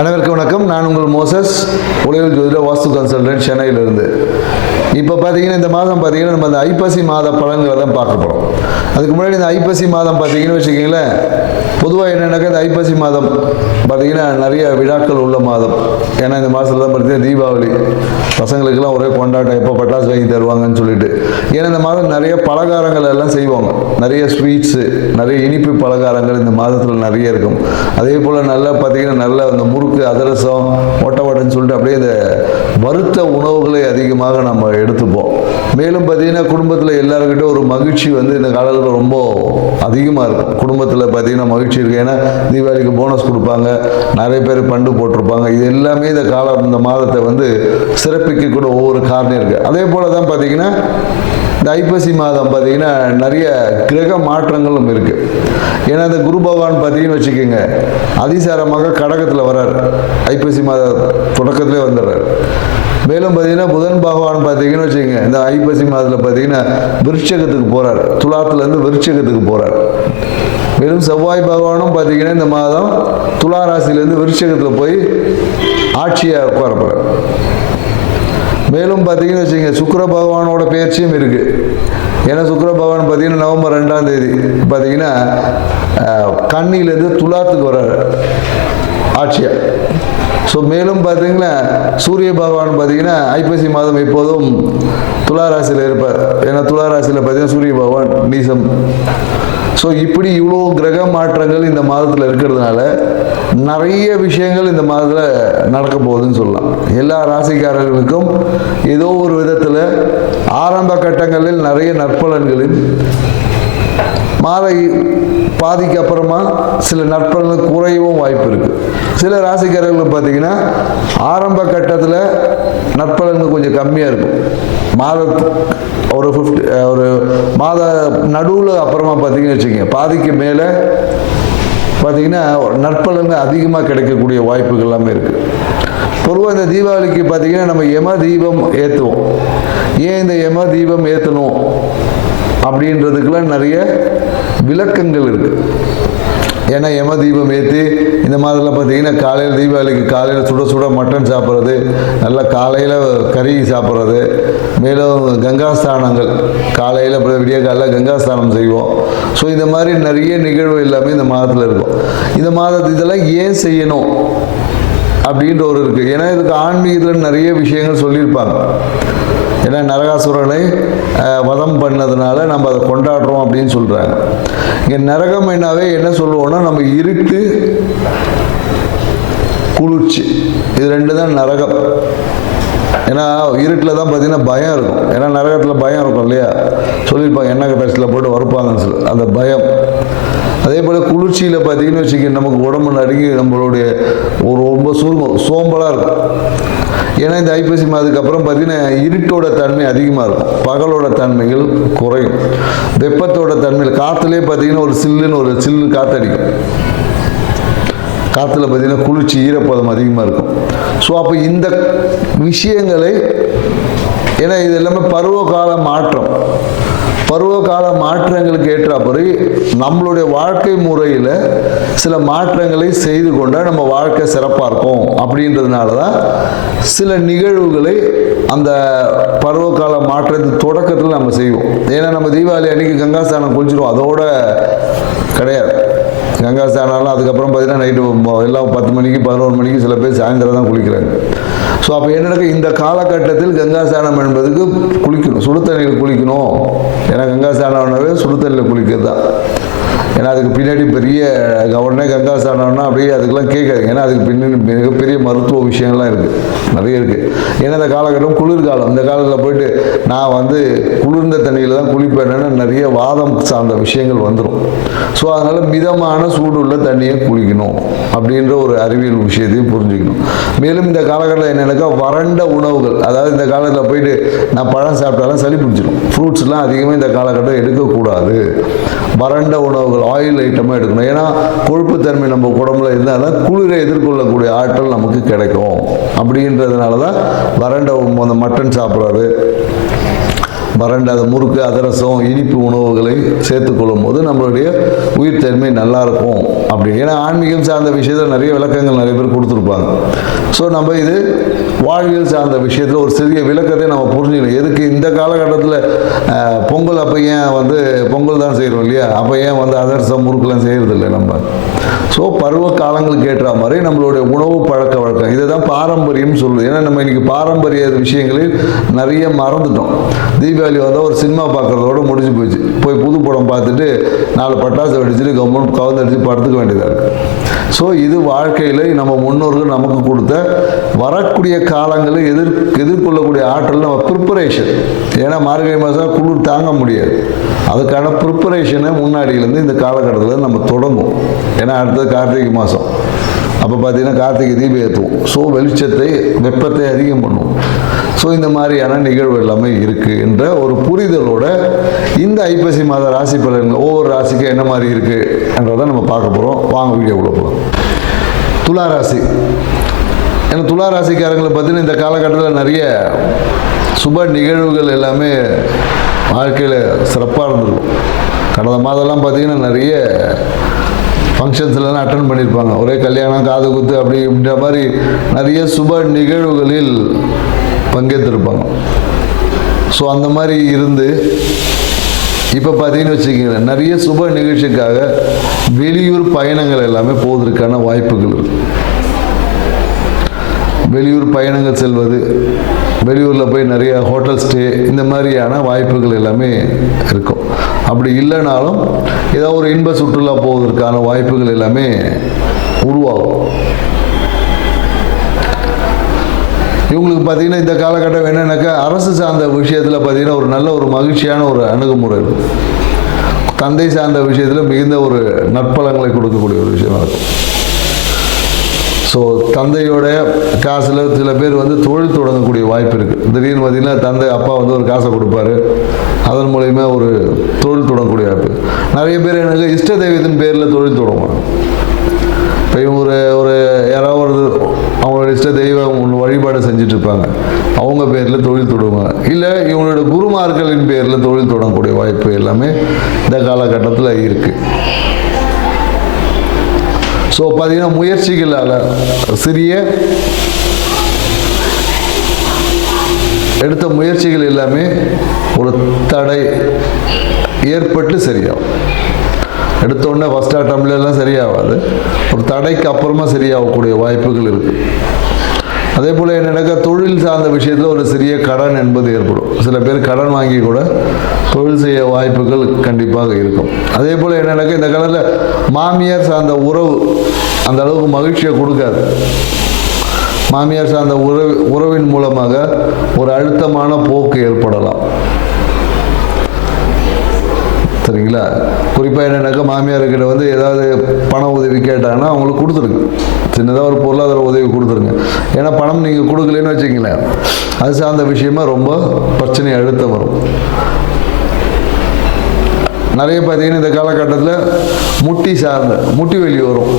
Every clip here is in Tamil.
அனைவருக்கும் வணக்கம். நான் உங்கள் மோசஸ், உலகில் ஜோதிட வாஸ்து கன்சல்டன்ட், சென்னையிலிருந்து. இப்போ பார்த்தீங்கன்னா இந்த மாதம் பார்த்தீங்கன்னா நம்ம அந்த ஐப்பசி மாத பலன்களை தான் பார்க்க போகிறோம். அதுக்கு முன்னாடி இந்த ஐப்பசி மாதம் பார்த்தீங்கன்னு வச்சுக்கிங்களேன், பொதுவாக என்னென்னாக்கா இந்த ஐப்பசி மாதம் பார்த்தீங்கன்னா நிறைய விழாக்கள் உள்ள மாதம். ஏன்னா இந்த மாதத்தில் தான் பார்த்தீங்கன்னா தீபாவளி, பசங்களுக்கெல்லாம் ஒரே கொண்டாட்டம், எப்போ பட்டாசு வாங்கி தருவாங்கன்னு சொல்லிட்டு. ஏன்னா இந்த மாதம் நிறைய பலகாரங்கள் எல்லாம் செய்வாங்க, நிறைய ஸ்வீட்ஸு, நிறைய இனிப்பு பலகாரங்கள் இந்த மாதத்தில் நிறைய இருக்கும். அதே போல் நல்லா பார்த்தீங்கன்னா நல்ல அந்த முறுக்கு, அதிரசம், ஒட்டவடைன்னு சொல்லிட்டு அப்படியே இந்த வறுத்த உணவுகளை அதிகமாக நம்ம எடுத்துப்போம். மேலும் பார்த்தீங்கன்னா குடும்பத்தில் எல்லாருக்கிட்ட ஒரு மகிழ்ச்சி வந்து இந்த காலத்தில் ரொம்ப அதிகமாக இருக்கும். குடும்பத்தில் பார்த்தீங்கன்னா மகிழ்ச்சி இருக்குது. ஏன்னா தீபாவளிக்கு போனஸ் கொடுப்பாங்க, நிறைய பேர் பண்டு போட்டிருப்பாங்க. இது எல்லாமே இந்த மாதத்தை வந்து சிறப்பிக்கக்கூட ஒவ்வொரு காரணம் இருக்குது. அதே போல் தான் பார்த்தீங்கன்னா இந்த ஐப்பசி மாதம் பார்த்தீங்கன்னா நிறைய கிரக மாற்றங்களும் இருக்குது. ஏன்னா இந்த குரு பகவான் பார்த்தீங்கன்னு வச்சுக்கோங்க, அதிசாரமாக கடகத்தில் வர்றார், ஐப்பசி மாத தொடக்கத்திலே வந்துடுறார். மேலும் பார்த்தீங்கன்னா புதன் பகவான் பார்த்தீங்கன்னு வச்சுக்கோங்க, இந்த ஐப்பசி மாதத்தில் பார்த்தீங்கன்னா விருட்சகத்துக்கு போகிறார், துலாத்துலேருந்து விருட்சகத்துக்கு போகிறார். மேலும் செவ்வாய் பகவானும் பார்த்தீங்கன்னா இந்த மாதம் துலா ராசியிலேருந்து விருட்சகத்தில் போய் ஆட்சியாக உட்கார போகிறார். மேலும் பார்த்தீங்கன்னு வச்சுக்கோங்க, சுக்கிர பகவானோட பயிற்சியும் இருக்குது. ஏன்னா சுக்கிர பகவான் பார்த்தீங்கன்னா நவம்பர் 2ஆம் தேதி பார்த்தீங்கன்னா கன்னியிலேருந்து துலாத்துக்கு வர்றாரு ஆட்சியாக. ஸோ மேலும் பார்த்தீங்கன்னா சூரிய பகவான் பார்த்தீங்கன்னா ஐப்பசி மாதம் எப்போதும் துலா ராசியில் இருப்பார். ஏன்னா துலா ராசியில் பார்த்தீங்கன்னா சூரிய பகவான் நீசம். ஸோ இப்படி இவ்வளோ கிரக மாற்றங்கள் இந்த மாதத்தில் இருக்கிறதுனால நிறைய விஷயங்கள் இந்த மாதத்தில் நடக்க போகுதுன்னு சொல்லலாம். எல்லா ராசிக்காரர்களுக்கும் ஏதோ ஒரு விதத்தில் ஆரம்ப கட்டங்களில் நிறைய நற்பலன்களில் மாத பாதிக்கு அப்புறமா சில நற்பலன்கள் குறையவும் வாய்ப்பு இருக்குது. சில ராசிக்காரர்கள் பார்த்தீங்கன்னா ஆரம்ப கட்டத்தில் நற்பலன்கள் கொஞ்சம் கம்மியாக இருக்கும். ஒரு மாத நடுவில் அப்புறமா பார்த்தீங்கன்னு வச்சுக்கோங்க, பாதிக்கு மேலே பார்த்தீங்கன்னா நற்பலன்கள் அதிகமாக கிடைக்கக்கூடிய வாய்ப்புகள் எல்லாமே இருக்குது. பொதுவாக இந்த தீபாவளிக்கு பார்த்தீங்கன்னா நம்ம யம தீபம் ஏற்றுவோம். ஏன் இந்த யம தீபம் ஏற்றணும் அப்படின்றதுக்கெல்லாம் நிறைய விளக்கங்கள் இருக்குது. ஏன்னா யம தீபம் ஏற்றி இந்த மாதிரிலாம் பார்த்தீங்கன்னா காலையில் தீபாவளிக்கு காலையில் சுட சுட மட்டன் சாப்பிட்றது, நல்லா காலையில் கறி சாப்பிட்றது, மேலும் கங்காஸ்தானங்கள் காலையில் விடிய காலையில் கங்காஸ்தானம் செய்வோம். ஸோ இந்த மாதிரி நிறைய நிகழ்வு எல்லாமே இந்த மாதத்தில் இருக்கும். இந்த மாதத்து இதெல்லாம் ஏன் செய்யணும் அப்படின்ற ஒரு இருக்குது. ஏன்னா இதுக்கு ஆன்மீகத்தில் நிறைய விஷயங்கள் சொல்லியிருப்பாங்க. ஏன்னா நரகாசுரனை வதம் பண்ணதுனால நம்ம அதை கொண்டாடுறோம் அப்படின்னு சொல்கிறாங்க. இங்கே நரகம் என்னாவே என்ன சொல்லுவோம்னா, நம்ம இருட்டு, குளிர்ச்சி, இது ரெண்டு தான் நரகம். ஏன்னா இருட்டில் தான் பார்த்தீங்கன்னா பயம் இருக்கும். ஏன்னா நரகத்தில் பயம் இருக்கும் இல்லையா, சொல்லியிருப்பாங்க எண்ணெய் கட்டத்தில் போட்டு வறுப்பாங்கன்னு சொல்லி, அந்த பயம். அதே போல் குளிர்ச்சியில் பார்த்தீங்கன்னு வச்சுக்க, நமக்கு உடம்பு நடுங்கி நம்மளுடைய ஒரு ரொம்ப சோம்பலாக இருக்கும். ஏன்னா இந்த ஐப்பசி மாதத்துக்கு அப்புறம் பார்த்தீங்கன்னா இருட்டோட தன்மை அதிகமாக இருக்கும், பகலோட தன்மைகள் குறையும். வெப்பத்தோட தன்மையில் காற்றுலேயே பார்த்தீங்கன்னா ஒரு சில்லு காற்றடிக்கும். காற்றுல பார்த்தீங்கன்னா குளிர்ச்சி, ஈரப்பதம் அதிகமாக இருக்கும். ஸோ அப்போ இந்த விஷயங்களை, ஏன்னா இது எல்லாமே பருவகால மாற்றம், பருவகால மாற்றங்களுக்கு ஏற்றாப்படி நம்மளுடைய வாழ்க்கை முறையில் சில மாற்றங்களை செய்து கொண்டால் நம்ம வாழ்க்கை சிறப்பாக இருக்கும். அப்படின்றதுனால தான் சில நிகழ்வுகளை அந்த பருவகால மாற்றத்தின் தொடக்கத்தில் நம்ம செய்வோம். ஏன்னா நம்ம தீபாவளி அன்றைக்கி கங்காஸ்தானம் குளிச்சிடுவோம், அதோட கிடையாது. கங்காஸ்தானம்லாம் அதுக்கப்புறம் பார்த்தீங்கன்னா நைட்டு எல்லாம் 10 மணிக்கு 11 மணிக்கு சில பேர் சாயந்தரம் தான் குளிக்கிறாங்க. ஸோ அப்போ என்ன, இந்த காலகட்டத்தில் கங்காஸ்தானம் என்பதுக்கு குளிக்கணும், சுடுதண்ணியில் குளிக்கணும். ஏன்னா கங்காஸ்தானம்னாவே சுடுதண்ணியில் குளிக்கிறது தான். ஏன்னா அதுக்கு பின்னாடி பெரிய உடனே கங்காஸ்தானம்னா அப்படியே அதுக்கெல்லாம் கேட்காதுங்க. ஏன்னா அதுக்கு பின்னாடி மிகப்பெரிய மருத்துவ விஷயங்கள்லாம் இருக்குது, நிறைய இருக்குது. ஏன்னா இந்த காலகட்டம் குளிர்காலம், இந்த காலத்தில் போயிட்டு நான் வந்து குளிர்ந்த தண்ணியில் தான் குளிப்பேன்னா நிறைய வாதம் சார்ந்த விஷயங்கள் வந்துடும். ஸோ அதனால் மிதமான சூடுள்ள தண்ணியை குளிக்கணும் அப்படின்ற ஒரு அறிவியல் விஷயத்தையும் புரிஞ்சுக்கணும். மேலும் இந்த காலகட்டத்தில் என்னென்னாக்கா வறண்ட உணவுகள், அதாவது இந்த காலத்தில் போயிட்டு நான் பழம் சாப்பிட்டாலும் சளி பிடிச்சிடும். ஃப்ரூட்ஸ்லாம் அதிகமாக இந்த காலகட்டம் எடுக்கக்கூடாது. வறண்ட உணவுகள், ஆயில் ஐட்டமாக எடுக்கணும். ஏன்னா கொழுப்புத்தன்மை நம்ம உடம்புல இருந்தால் தான் குளிரை எதிர்கொள்ளக்கூடிய ஆற்றல் நமக்கு கிடைக்கும். அப்படின்றதுனால தான் வறண்ட அந்த மட்டன் சாப்பிட்றது, வறண்ட முறுக்கு அதிரசம் இனிப்பு உணவுகளை சேர்த்துக்கொள்ளும் போது நம்மளுடைய உயிர் தன்மை நல்லா இருக்கும் அப்படி. ஏன்னா ஆன்மீகம் சார்ந்த விஷயத்தில் நிறைய விளக்கங்கள் நிறைய பேர் கொடுத்துருப்பாங்க. ஸோ நம்ம இது வாழ்வியல் சார்ந்த விஷயத்தில் ஒரு சிறிய விளக்கத்தை நம்ம புரிஞ்சுக்கணும். எதுக்கு இந்த காலகட்டத்தில் பொங்கல் அப்போ ஏன் பொங்கல் தான் செய்கிறோம் இல்லையா, அப்போ ஏன் அதிரசம் முறுக்கெல்லாம் செய்கிறதில்லை நம்ம. ஸோ பருவ காலங்களுக்கு ஏற்ற மாதிரி நம்மளுடைய உணவு பழக்க வழக்கம் இதை தான் பாரம்பரியம் சொல்லுது. ஏன்னா நம்ம இன்னைக்கு பாரம்பரிய விஷயங்களில் நிறைய மறந்துட்டோம். தீபாவளி வந்தால் ஒரு சினிமா பார்க்குறதோட முடிஞ்சு போச்சு. போய் புது படம் பார்த்துட்டு 4 பட்டாசு வெடிச்சுட்டு கவர்மெண்ட் கவுந்தடிச்சு படுத்துக்க வேண்டியதாக இருக்குது. ஸோ இது வாழ்க்கையில் நம்ம முன்னோர்கள் நமக்கு கொடுத்த வரக்கூடிய காலங்களில் எதிர்கொள்ளக்கூடிய ஆற்றல் நம்ம ப்ரிப்பரேஷன். ஏன்னா மார்கழி மாதம் குளிர் தாங்க முடியாது. அதுக்கான ப்ரிப்பரேஷனை முன்னாடியிலேருந்து இந்த காலகட்டத்தில் நம்ம தொடங்கும். ஏன்னா அடுத்தது கார்த்திகை மாதம். அப்போ பார்த்தீங்கன்னா கார்த்திகை தீபம் ஏற்றுவோம். ஸோ வெளிச்சத்தை வெப்பத்தை அதிகம் பண்ணுவோம். ஸோ இந்த மாதிரியான நிகழ்வு எல்லாமே இருக்குது என்ற ஒரு புரிதலோட இந்த ஐப்பசி மாத ராசி பலன்கள் ஒவ்வொரு ராசிக்கும் என்ன மாதிரி இருக்குது என்றதை நம்ம பார்க்க போகிறோம். வாங்க வீடியோக்குள்ள போகலாம். துலா ராசி. ஏன்னா துலா ராசிக்காரங்களை பார்த்தீங்கன்னா இந்த காலகட்டத்தில் நிறைய சுப நிகழ்வுகள் எல்லாமே வாழ்க்கையில் சிறப்பாக இருந்திருக்கும். கடந்த மாதம்லாம் பார்த்தீங்கன்னா நிறைய ஃபங்க்ஷன்ஸ்லாம் அட்டன் பண்ணியிருப்பாங்க. ஒரே கல்யாணம் காது குத்து அப்படின்ற மாதிரி நிறைய சுப நிகழ்வுகளில் பங்கேற்றிருப்பாங்க. ஸோ அந்த மாதிரி இருந்து இப்போ பார்த்தீங்கன்னு வச்சுக்கோங்க, நிறைய சுப நிகழ்ச்சிக்காக வெளியூர் பயணங்கள் எல்லாமே போவதற்கான வாய்ப்புகள் இருக்குது. வெளியூர் பயணங்கள் செல்வது, வெளியூரில் போய் நிறைய ஹோட்டல் ஸ்டே, இந்த மாதிரியான வாய்ப்புகள் எல்லாமே இருக்கும். அப்படி இல்லைனாலும் ஏதாவது ஒரு இன்ப சுற்றுலா போவதற்கான வாய்ப்புகள் எல்லாமே உருவாகும். இவங்களுக்கு பார்த்தீங்கன்னா இந்த காலகட்டம் என்னன்னாக்கா அரசு சார்ந்த விஷயத்தில் பார்த்தீங்கன்னா ஒரு நல்ல ஒரு மகிழ்ச்சியான ஒரு அணுகுமுறை இருக்கும். தந்தை சார்ந்த விஷயத்தில் மிகுந்த ஒரு நற்பலங்களை கொடுக்கக்கூடிய ஒரு விஷயமா இருக்கும். ஸோ தந்தையோட காசில் சில பேர் தொழில் தொடங்கக்கூடிய வாய்ப்பு இருக்குது. திடீர்னு பார்த்தீங்கன்னா தந்தை அப்பா ஒரு காசை கொடுப்பாரு, அதன் மூலயமா ஒரு தொழில் தொடங்கக்கூடிய வாய்ப்பு. நிறைய பேர் எனக்கு இஷ்ட தெய்வத்தின் பேரில் தொழில் தொடங்குவாங்க. இப்போ இவங்க ஒரு யாராவது அவங்களோட இஷ்ட தெய்வம் வழிபாடு செஞ்சிட்ருப்பாங்க, அவங்க பேரில் தொழில் தொடங்குவாங்க. இல்லை இவங்களோட குருமார்களின் பேரில் தொழில் தொடங்கக்கூடிய வாய்ப்பு எல்லாமே இந்த காலகட்டத்தில் இருக்குது. ஸோ பார்த்தீங்கன்னா முயற்சிகளால் சிறிய எடுத்த முயற்சிகள் எல்லாமே ஒரு தடை ஏற்பட்டு சரியாகும். எடுத்தோடனே ஃபஸ்ட் அட்டம்ப்ட்லாம் சரியாகாது, ஒரு தடைக்கு அப்புறமா சரியாகக்கூடிய வாய்ப்புகள் இருக்குது. அதே போல் என்னென்னாக்கா தொழில் சார்ந்த விஷயத்தில் ஒரு சிறிய கடன் என்பது ஏற்படும். சில பேர் கடன் வாங்கி கூட தொழில் செய்ய வாய்ப்புகள் கண்டிப்பாக இருக்கும். அதே போல் என்னென்னாக்கா இந்த காலத்தில் மாமியார் சார்ந்த உறவு அந்த அளவுக்கு மகிழ்ச்சியை கொடுக்காது. மாமியார் சார்ந்த உறவின் மூலமாக ஒரு அழுத்தமான போக்கு ஏற்படலாம். சரிங்களா? குறிப்பாக என்னென்னாக்கா மாமியார்கிட்ட ஏதாவது பண உதவி கேட்டாங்கன்னா அவங்களுக்கு கொடுத்துருங்க. சின்னதாக ஒரு பொருளாதார உதவி கொடுத்துருங்க. ஏன்னா பணம் நீங்கள் கொடுக்கலன்னு வச்சுங்களேன், அது சார்ந்த விஷயமா ரொம்ப பிரச்சனை அழுத்தம் வரும். நிறைய பார்த்தீங்கன்னா இந்த காலகட்டத்தில் முட்டி வலி வரும்.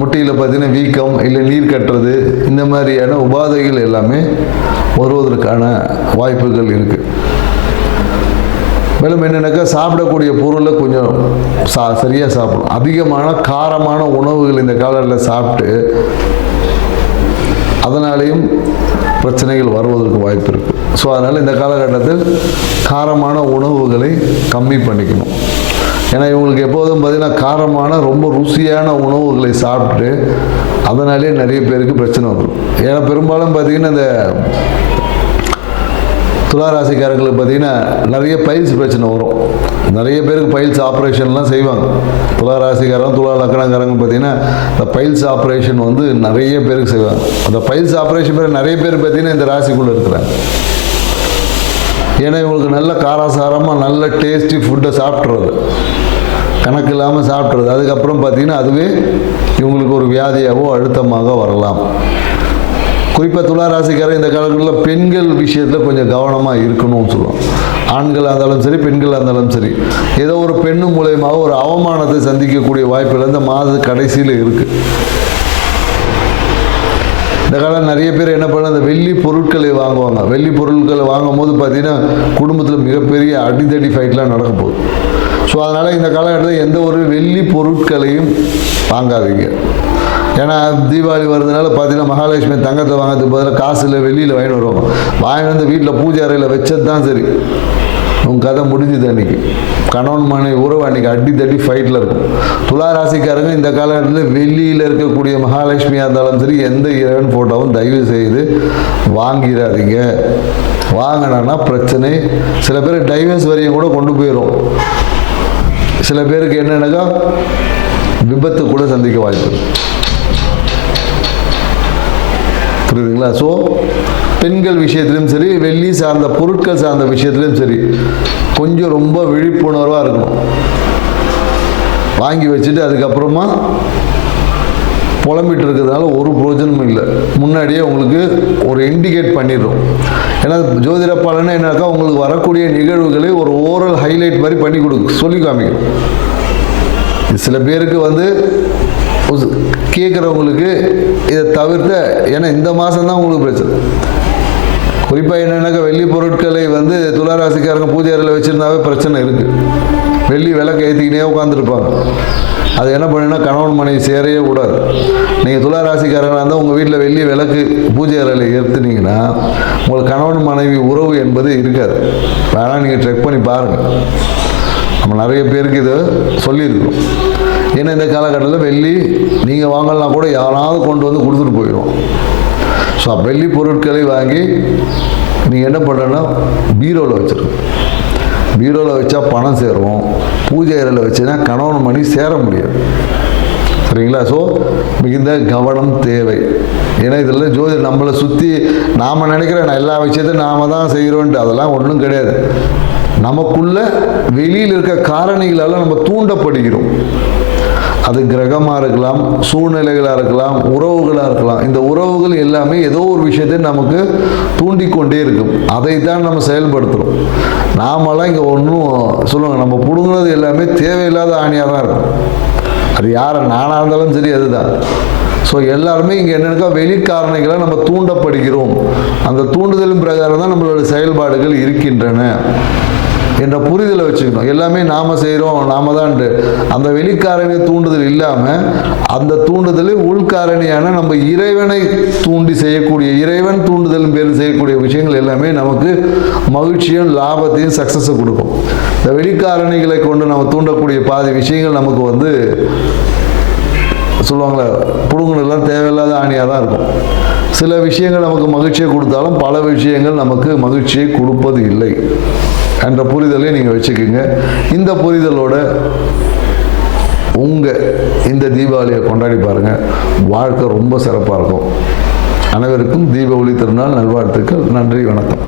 முட்டியில் பார்த்தீங்கன்னா வீக்கம் இல்லை நீர் கட்டுறது, இந்த மாதிரியான உபாதைகள் எல்லாமே வருவதற்கான வாய்ப்புகள் இருக்குது. மேலும் என்னென்னாக்கா சாப்பிடக்கூடிய பொருளை கொஞ்சம் சரியாக சாப்பிடும். அதிகமான காரமான உணவுகள் இந்த காலத்தில் சாப்பிட்டு அதனாலேயும் பிரச்சனைகள் வருவதற்கு வாய்ப்பு இருக்குது. ஸோ அதனால் இந்த காலகட்டத்தில் காரமான உணவுகளை கம்மி பண்ணிக்கணும். ஏன்னா இவங்களுக்கு எப்போதும் பார்த்திங்கன்னா காரமான ரொம்ப ருசியான உணவுகளை சாப்பிட்டு அதனாலே நிறைய பேருக்கு பிரச்சனை வரும். ஏன்னா பெரும்பாலும் பார்த்திங்கன்னா இந்த துளாராசிக்காரங்களுக்கு பார்த்திங்கன்னா நிறைய பைல்ஸ் பிரச்சனை வரும். நிறைய பேருக்கு பைல்ஸ் ஆப்ரேஷன்லாம் செய்வாங்க. துளாராசிக்காரங்க துலா லக்கணக்காரங்க பார்த்திங்கன்னா இந்த பைல்ஸ் ஆப்ரேஷன் நிறைய பேருக்கு செய்வாங்க. அந்த பைல்ஸ் ஆப்ரேஷன் பேர் நிறைய பேர் பார்த்திங்கன்னா இந்த ராசிக்குள்ளே இருக்கிறாங்க. ஏன்னா இவங்களுக்கு நல்ல காரசாரமாக நல்ல டேஸ்டி ஃபுட்டை சாப்பிட்றது, கணக்கு இல்லாமல் சாப்பிட்றது, அதுக்கப்புறம் பார்த்திங்கன்னா அதுவே இவங்களுக்கு ஒரு வியாதியாகவோ அழுத்தமாக வரலாம். குறிப்பாக துளாராசிக்காரர் இந்த காலங்களில் பெண்கள் விஷயத்தில் கொஞ்சம் கவனமாக இருக்கணும்னு சொல்லுவோம். ஆண்களாக இருந்தாலும் சரி பெண்களாக இருந்தாலும் சரி, ஏதோ ஒரு பெண்ணு மூலயமாக ஒரு அவமானத்தை சந்திக்கக்கூடிய வாய்ப்புகள் இந்த மாத கடைசியில் இருக்குது. இந்த காலம் நிறைய பேர் என்ன பண்ண அந்த வெள்ளி பொருட்களை வாங்குவாங்க. வெள்ளி பொருட்களை வாங்கும் போது பார்த்தீங்கன்னா குடும்பத்தில் மிகப்பெரிய அடிதடி ஃபைட்லாம் நடக்க போகுது. ஸோ அதனால் இந்த காலகட்டத்தில் எந்த ஒரு வெள்ளி பொருட்களையும் வாங்காதீங்க. ஏன்னா தீபாவளி வருதுனால பார்த்தீங்கன்னா மகாலட்சுமி தங்கத்தை வாங்கிறதுக்கு பதிலாக காசில் வெளியில் வாங்கிட்டு வருவாங்க. வாங்கிட்டு வந்து வீட்டில் பூஜை அறையில் வச்சது தான் சரி. உங்கள் கதை முடிஞ்சுது. அன்றைக்கி கணவன் மனைவி உறவு அன்றைக்கி அடித்தடி ஃபைட்டில் இருக்கும். துலா ராசிக்காரங்க இந்த காலகட்டத்தில் வெளியில் இருக்கக்கூடிய மகாலட்சுமியாக இருந்தாலும் சரி, எந்த இறைவன் ஃபோட்டோவும் தயவு செய்து வாங்கிடாதீங்க. வாங்கினா பிரச்சனை. சில பேர் டைவர்ஸ் வரையும் கூட கொண்டு போயிடும். சில பேருக்கு என்னென்னாக்கா விபத்து கூட சந்திக்க வாய்ப்பு. புரியுதுங்களா? ஸோ பெண்கள் விஷயத்துலையும் சரி, வெள்ளி சார்ந்த பொருட்கள் சார்ந்த விஷயத்துலையும் சரி, கொஞ்சம் ரொம்ப விழிப்புணர்வாக இருக்கணும். வாங்கி வச்சுட்டு அதுக்கப்புறமா புலம்பிட்டு இருக்கிறதுனால ஒரு பிரயோஜனமும் இல்லை. முன்னாடியே உங்களுக்கு ஒரு இண்டிகேட் பண்ணிடுறோம். ஏன்னா ஜோதிட பலனை என்னக்கா உங்களுக்கு வரக்கூடிய நிகழ்வுகளை ஒரு ஓரல் ஹைலைட் மாதிரி பண்ணி சொல்லி காமிக்கும். சில பேருக்கு வந்து கேட்குறவங்களுக்கு இதை தவிர்த்த, ஏன்னா இந்த மாதம் தான் உங்களுக்கு பிரச்சனை. குறிப்பாக என்னென்னாக்கா வெள்ளி பொருட்களை வந்து துளாராசிக்காரங்க பூஜை அறையில் வச்சுருந்தாவே பிரச்சனை இருக்குது. வெள்ளி விளக்கு ஏற்றிக்கினே உட்காந்துருப்பாங்க. அது என்ன பண்ணுன்னா கணவன் மனைவி சேரையே கூடாது. நீங்கள் துளாராசிக்காரங்களாக இருந்தால் உங்கள் வீட்டில் வெள்ளி விளக்கு பூஜை அறையில் ஏற்றுனீங்கன்னா உங்களுக்கு கணவன் மனைவி உறவு என்பது இருக்காது. வேணால் நீங்கள் செக் பண்ணி பாருங்கள். நம்ம நிறைய பேருக்கு இதை சொல்லியிருக்கிறோம். ஏன்னா இந்த காலகட்டத்தில் வெள்ளி நீங்கள் வாங்கலாம் கூட யாராவது கொண்டு வந்து கொடுத்துட்டு போயிடுவோம். ஸோ வெள்ளி பொருட்களை வாங்கி நீங்கள் என்ன பண்ணுறேன்னா பீரோவில் வச்சுருக்கோம். பீரோவில் வச்சா பணம் சேரும். பூஜை அறையில் வச்சுன்னா கணவன் மணி சேர முடியாது. சரிங்களா? ஸோ மிகுந்த கவனம் தேவை. ஏன்னா இதில் ஜோதி நம்மளை சுற்றி நாம் நினைக்கிறேன் எல்லா விஷயத்தையும் நாம் தான் செய்கிறோன்ட்டு, அதெல்லாம் ஒன்றும் கிடையாது. நமக்குள்ள வெளியில் இருக்க காரணிகளால் நம்ம தூண்டப்படுகிறோம். அது கிரகமாக இருக்கலாம், சூழ்நிலைகளாக இருக்கலாம், உறவுகளாக இருக்கலாம். இந்த உறவுகள் எல்லாமே ஏதோ ஒரு விஷயத்தை நமக்கு தூண்டிக்கொண்டே இருக்கும். அதை தான் நம்ம செயல்படுத்துகிறோம். நாமெல்லாம் இங்கே ஒன்றும் சொல்லுவாங்க, நம்ம பிடுங்குறது எல்லாமே தேவையில்லாத ஆணியாக தான் இருக்கும். அது யாரை நானாக இருந்தாலும் சரி, அதுதான். ஸோ எல்லாருமே இங்கே என்னென்னா வெளிக்காரணிகளை நம்ம தூண்டப்படுகிறோம். அந்த தூண்டுதலின் பிரகாரம் தான் நம்மளோட செயல்பாடுகள் இருக்கின்றன என்ற புரிதலை வச்சுக்கணும். எல்லாமே நாம் செய்கிறோம், நாம தான்ட்டு அந்த வெளிக்காரணி தூண்டுதல் இல்லாமல் அந்த தூண்டுதலை உள்காரணியான நம்ம இறைவனை தூண்டி செய்யக்கூடிய, இறைவன் தூண்டுதல் பேர் செய்யக்கூடிய விஷயங்கள் எல்லாமே நமக்கு மகிழ்ச்சியும் லாபத்தையும் சக்ஸஸை கொடுக்கும். இந்த வெளிக்காரணிகளை கொண்டு நம்ம தூண்டக்கூடிய பாதி விஷயங்கள் நமக்கு வந்து சொல்லுவாங்களே புடுங்குனெல்லாம் தேவையில்லாத ஆணியாக தான் இருக்கும். சில விஷயங்கள் நமக்கு மகிழ்ச்சியை கொடுத்தாலும் பல விஷயங்கள் நமக்கு மகிழ்ச்சியை கொடுப்பது இல்லை என்ற புரிதலை நீங்கள் வச்சுக்கோங்க. இந்த புரிதலோட உங்கள் இந்த தீபாவளியை கொண்டாடி பாருங்கள். வாழ்க்கை ரொம்ப சிறப்பாக இருக்கும். அனைவருக்கும் தீபாவளி திருநாள் நல்வாழ்த்துக்கள். நன்றி, வணக்கம்.